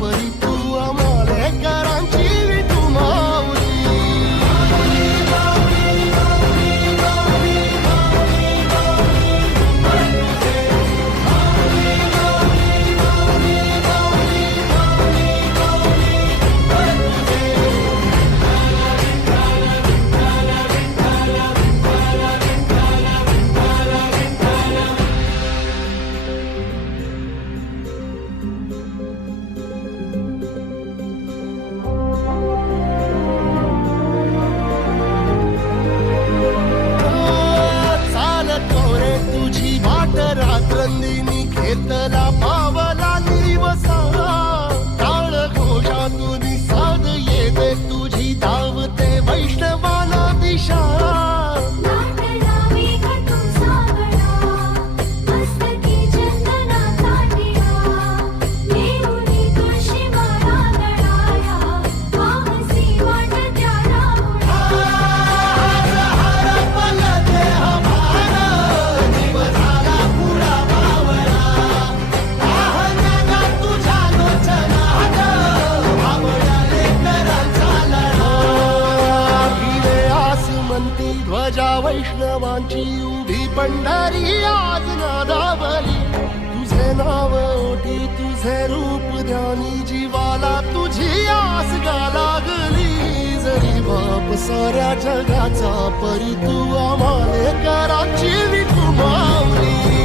परी तू आम्हाले करांची विठू माऊली. रात्रंदिनी घेतला पावला दिवसा टाळ घोषातून साध येते तुझी धावते वैष्णवाला दिशा. ध्वजा वैष्णवांची उभी पंढरी आज नादावली. तुझे नाव ओटी तुझे रूप ध्यानी जीवाला तुझी आस गा लागली. जरी बाप साऱ्या जगाचा परी तू आम्हाले करांची विठू माऊली.